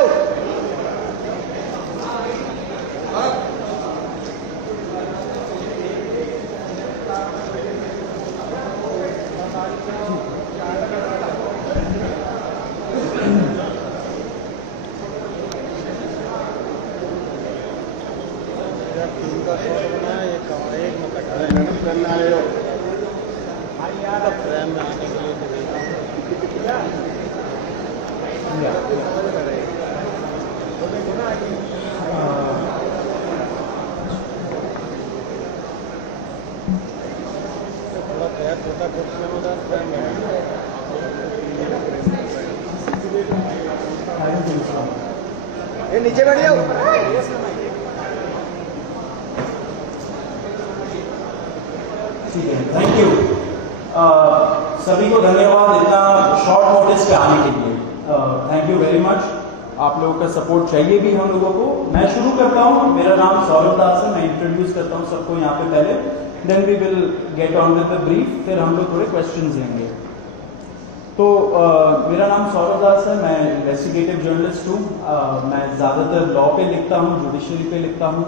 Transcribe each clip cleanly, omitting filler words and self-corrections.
जाओ। नीचे बैठ जाओ। ठीक है, थैंक यू। सभी को धन्यवाद इतना शॉर्ट नोटिस पे आने के लिए। Thank you very much. आप लोगों का सपोर्ट चाहिए भी हम लोगों को। मैं शुरू करता हूँ। मेरा नाम सौरभ दास है। मैं इंट्रोड्यूस करता हूँ सबको यहाँ पे पहले, then we will get on with the brief, फिर हम लोग थोड़े क्वेश्चंस लेंगे। तो मेरा नाम सौरभ दास है। मैं इन्वेस्टिगेटिव जर्नलिस्ट हूँ। मैं ज़्यादातर लॉ पे लिखता हूँ, जुडिशरी पे लिखता हूँ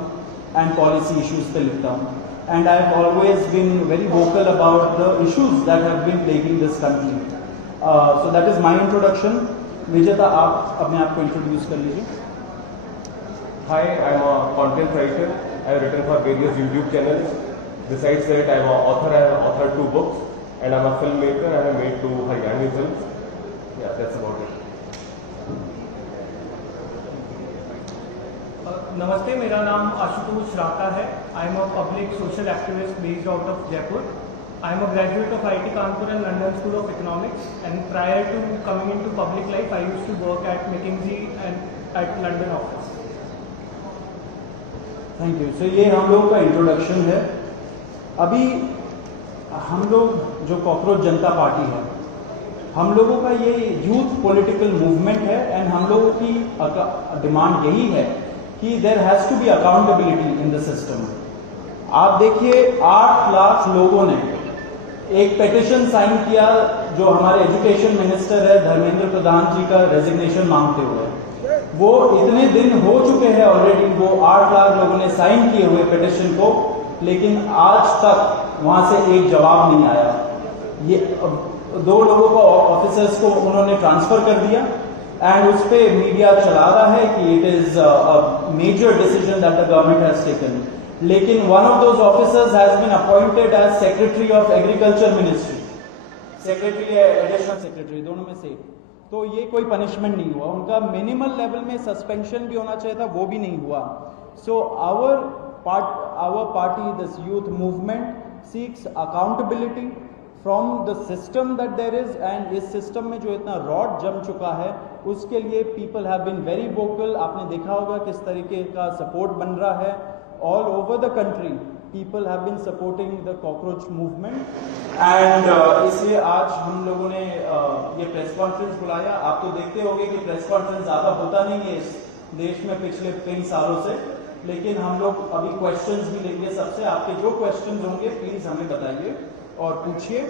एंड पॉलिसी इश्यूज पे लिखता हूँ। And I have always been very vocal about the issues that have been plaguing this country. So that is my introduction. Vijeta, आप अपने आप को इंट्रोड्यूस कर लीजिए। Hi, I'm a content writer. I have written for various YouTube channels. Besides that, I'm an author. I have authored 2 books. And I'm a filmmaker. I have made 2 Haryani films. Yeah, that's about it. नमस्ते, मेरा नाम आशुतोष राका है। I am a public social activist based out of Jaipur. I am a graduate of IIT Kanpur and London School of Economics, and prior to coming into public life I used to work at McKinsey and at London office. Thank you. So ये हम लोगों का introduction है। अभी हम लोग जो cockroach जनता party है, हम लोगों का ये यूथ पॉलिटिकल मूवमेंट है एंड हम लोगों की डिमांड यही है कि there has to be accountability in the system. आप देखिए 8 लाख लोगों ने एक पेटिशन साइन किया जो हमारे एजुकेशन मिनिस्टर है धर्मेंद्र प्रधान जी का रेजिग्नेशन मांगते हुए। वो इतने दिन हो चुके हैं ऑलरेडी, वो 8 लाख लोगों ने साइन किए हुए पेटिशन को, लेकिन आज तक वहां से एक जवाब नहीं आया। ये 2 लोगों को ऑफिसर्स को उन्होंने ट्रांसफर कर दिया एंड उस पे मीडिया चला रहा है कि it is a major decision that the government has taken. लेकिन one of those officers has been appointed as secretary of agriculture ministry, secretary या एडिशनल सेक्रेटरी, दोनों में से। तो ये कोई पनिशमेंट नहीं हुआ उनका। मिनिमल लेवल में सस्पेंशन भी होना चाहिए था, वो भी नहीं हुआ। So our party, this youth movement seeks accountability from the system that there is, and इस system में जो इतना रॉड जम चुका है उसके लिए people have been very vocal। आपने देखा होगा किस तरीके का सपोर्ट बन रहा है all over the country। people have been supporting the cockroach movement and इसलिए आज हम लोगों ने ये प्रेस कॉन्फ्रेंस बुलाया। आप तो देखते होंगे कि प्रेस कॉन्फ्रेंस ज़्यादा होता नहीं है इस देश में पिछले कई सालों से, लेकिन हम लोग अभी क्वेश्चंस भी लेंगे सबसे। आपके जो क्वेश्चंस होंगे प्लीज हमें बताइए और पूछिए।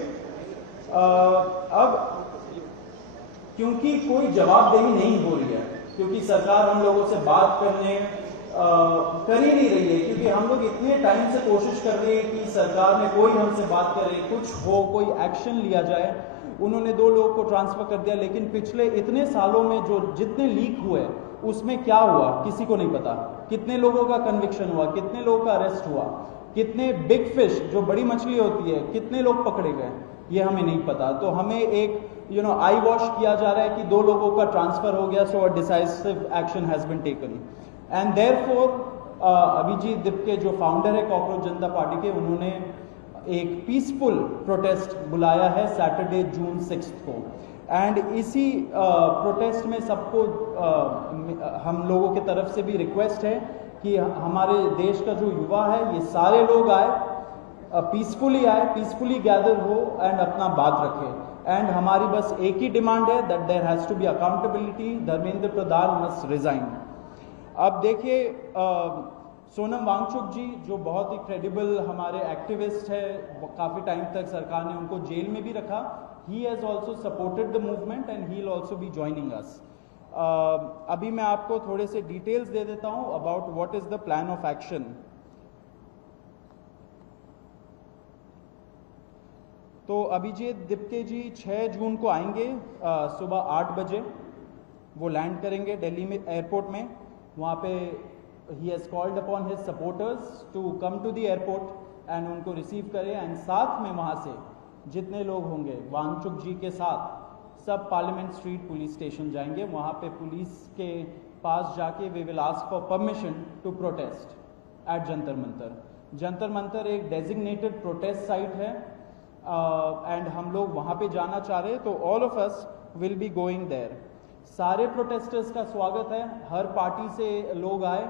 अब क्योंकि कोई जवाबदेही नहीं हो रही है, क्योंकि सरकार हम लोगों से बात करने कर ही नहीं रही है, क्योंकि हम लोग इतने टाइम से कोशिश कर रहे हैं कि सरकार में कोई हमसे बात करे, कुछ हो, कोई एक्शन लिया जाए। उन्होंने 2 लोगों को ट्रांसफर कर दिया, लेकिन पिछले इतने सालों में जो जितने लीक हुए उसमें क्या हुआ किसी को नहीं पता। कितने लोगों का कन्विक्शन हुआ, कितने लोगों का अरेस्ट हुआ, कितने बिग फिश जो बड़ी मछली होती है कितने लोग पकड़े गए, ये हमें नहीं पता। तो हमें एक आई वॉश किया जा रहा है कि 2 लोगों का ट्रांसफर हो गया, so a decisive action has been taken. And therefore Abhijit Dipke जो फाउंडर है कॉकरोच जनता पार्टी के, उन्होंने एक पीसफुल प्रोटेस्ट बुलाया है सैटरडे जून 6 को। एंड इसी प्रोटेस्ट में सबको हम लोगों की तरफ से भी रिक्वेस्ट है कि हमारे देश का जो युवा है ये सारे लोग आए, पीसफुली आए, पीसफुली गैदर हो एंड अपना बात रखें। एंड हमारी बस एक ही डिमांड है that there has to be accountability, Dharmendra Pradhan must resign. अब देखिए सोनम वांगचुक जी जो बहुत ही क्रेडिबल हमारे एक्टिविस्ट है, काफ़ी टाइम तक सरकार ने उनको जेल में भी रखा। He has also supported the movement and he will also be joining us. अभी मैं आपको थोड़े से डिटेल्स दे देता हूं about what is the plan of action. तो अभिजीत दिप्के जी 6 जून को आएंगे सुबह 8 बजे। वो लैंड करेंगे दिल्ली में एयरपोर्ट में। वहाँ पे ही has called upon his supporters to come to the airport and उनको रिसीव करें। एंड साथ में वहाँ से जितने लोग होंगे वांगचुक जी के साथ सब पार्लियामेंट स्ट्रीट पुलिस स्टेशन जाएंगे। वहाँ पे पुलिस के पास जाके we will ask for permission to protest at Jantar Mantar. Jantar Mantar एक डेजिग्नेटेड प्रोटेस्ट साइट है एंड हम लोग वहाँ पे जाना चाह रहे हैं, तो all of us will be going there. सारे प्रोटेस्टर्स का स्वागत है, हर पार्टी से लोग आए,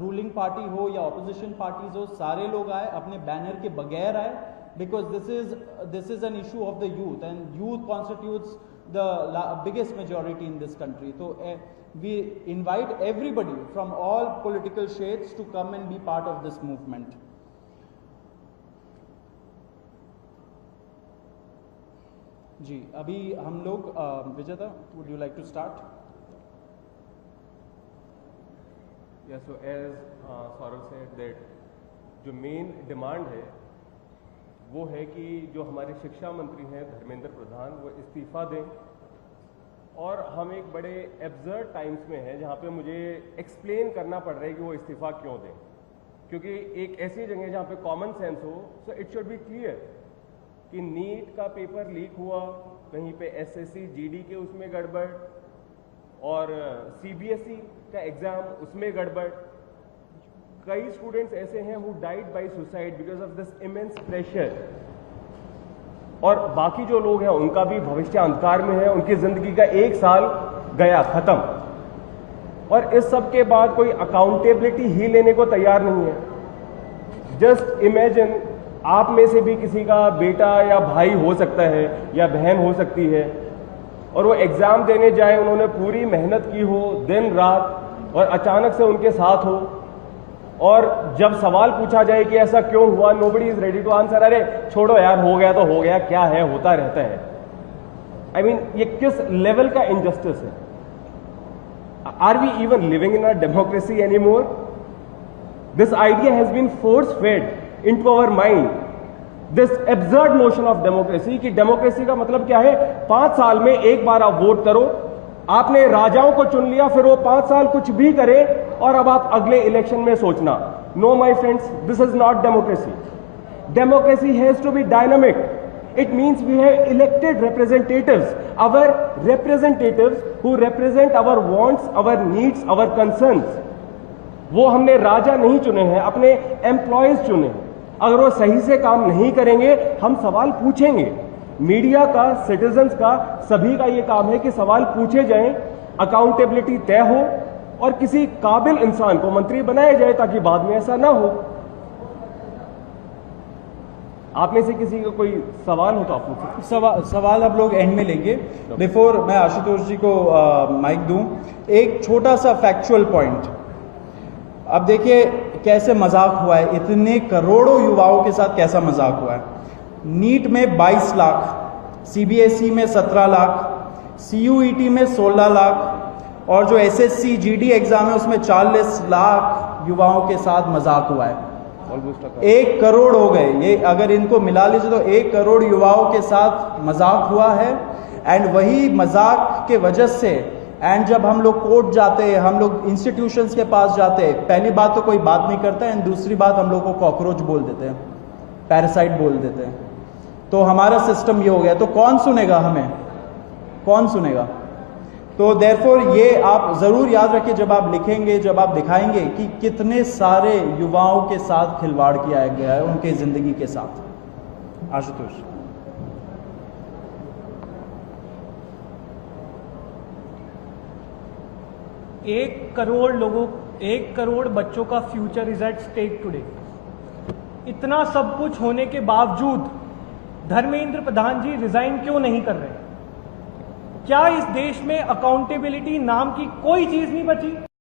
रूलिंग पार्टी हो या ऑपोजिशन पार्टीज हो, सारे लोग आए, अपने बैनर के बगैर आए, because this is an issue of the youth and youth constitutes the biggest majority in this country. So we invite everybody from all political shades to come and be part of this movement. जी अभी हम लोग विजेता, would you like to start? Yeah, so as Saurav said that जो main demand है वो है कि जो हमारे शिक्षा मंत्री हैं धर्मेंद्र प्रधान वो इस्तीफा दें। और हम एक बड़े एब्सर्ड टाइम्स में हैं जहाँ पे मुझे एक्सप्लेन करना पड़ रहा है कि वो इस्तीफा क्यों दें, क्योंकि एक ऐसी जगह जहाँ पे कॉमन सेंस हो, so it should be clear कि नीट का पेपर लीक हुआ, कहीं पे एसएससी जीडी के उसमें गड़बड़ और सीबीएसई का एग्जाम उसमें गड़बड़। कई स्टूडेंट्स ऐसे हैं who died by suicide because of this immense pressure, और बाकी जो लोग हैं उनका भी भविष्य अंधकार में है, उनकी जिंदगी का 1 साल गया खत्म, और इस सब के बाद कोई अकाउंटेबिलिटी ही लेने को तैयार नहीं है। जस्ट इमेजिन आप में से भी किसी का बेटा या भाई हो सकता है या बहन हो सकती है, और वो एग्जाम देने जाए, उन्होंने पूरी मेहनत की हो दिन रात, और अचानक से उनके साथ हो, और जब सवाल पूछा जाए कि ऐसा क्यों हुआ, nobody is ready to answer. अरे छोड़ो यार, हो गया तो हो गया, क्या है, होता रहता है। आई मीन ये किस लेवल का इनजस्टिस है? Are we even living in a democracy anymore? This idea has been force fed into our mind, this absurd notion of democracy कि डेमोक्रेसी का मतलब क्या है? 5 साल में एक बार आप वोट करो, आपने राजाओं को चुन लिया, फिर वो 5 साल कुछ भी करे और अब आप अगले इलेक्शन में सोचना। No my friends, this is not democracy. Democracy has to be dynamic. It means we have elected representatives, our representatives who represent our wants, our needs, our concerns। वो हमने राजा नहीं चुने हैं, अपने एम्प्लॉयज चुने हैं। अगर वो सही से काम नहीं करेंगे, हम सवाल पूछेंगे। मीडिया का, सिटीजन्स का, सभी का ये काम है कि सवाल पूछे जाएं, अकाउंटेबिलिटी तय हो और किसी काबिल इंसान को मंत्री बनाया जाए ताकि बाद में ऐसा ना हो। आप में से किसी का कोई सवाल हो तो आप पूछिए। सवाल आप लोग एंड में लेंगे। बिफोर मैं आशुतोष जी को माइक दूं, एक छोटा सा फैक्चुअल पॉइंट। अब देखिए कैसे मजाक हुआ है, इतने करोड़ों युवाओं के साथ कैसा मजाक हुआ है। नीट में 22 लाख, सीबीएसई में 17 लाख, सीयूईटी में 16 लाख, और जो एसएससी जीडी एग्जाम है उसमें 40 लाख युवाओं के साथ मजाक हुआ है। 1 करोड़ हो गए ये, अगर इनको मिला लीजिए तो 1 करोड़ युवाओं के साथ मजाक हुआ है। एंड वही मजाक के वजह से, एंड जब हम लोग कोर्ट जाते हैं, हम लोग इंस्टीट्यूशंस के पास जाते हैं, पहली बात तो कोई बात नहीं करता है, एंड दूसरी बात हम लोग को कॉकरोच बोल देते हैं, पैरासाइट बोल देते हैं। तो हमारा सिस्टम ये हो गया, तो कौन सुनेगा हमें, कौन सुनेगा? तो देयरफॉर ये आप जरूर याद रखिए जब आप लिखेंगे, जब आप दिखाएंगे कि कितने सारे युवाओं के साथ खिलवाड़ किया गया है, उनके जिंदगी के साथ। आशुतोष। 1 करोड़ बच्चों का future is at stake today. इतना सब कुछ होने के बावजूद धर्मेंद्र प्रधान जी रिजाइन क्यों नहीं कर रहे? क्या इस देश में अकाउंटेबिलिटी नाम की कोई चीज नहीं बची?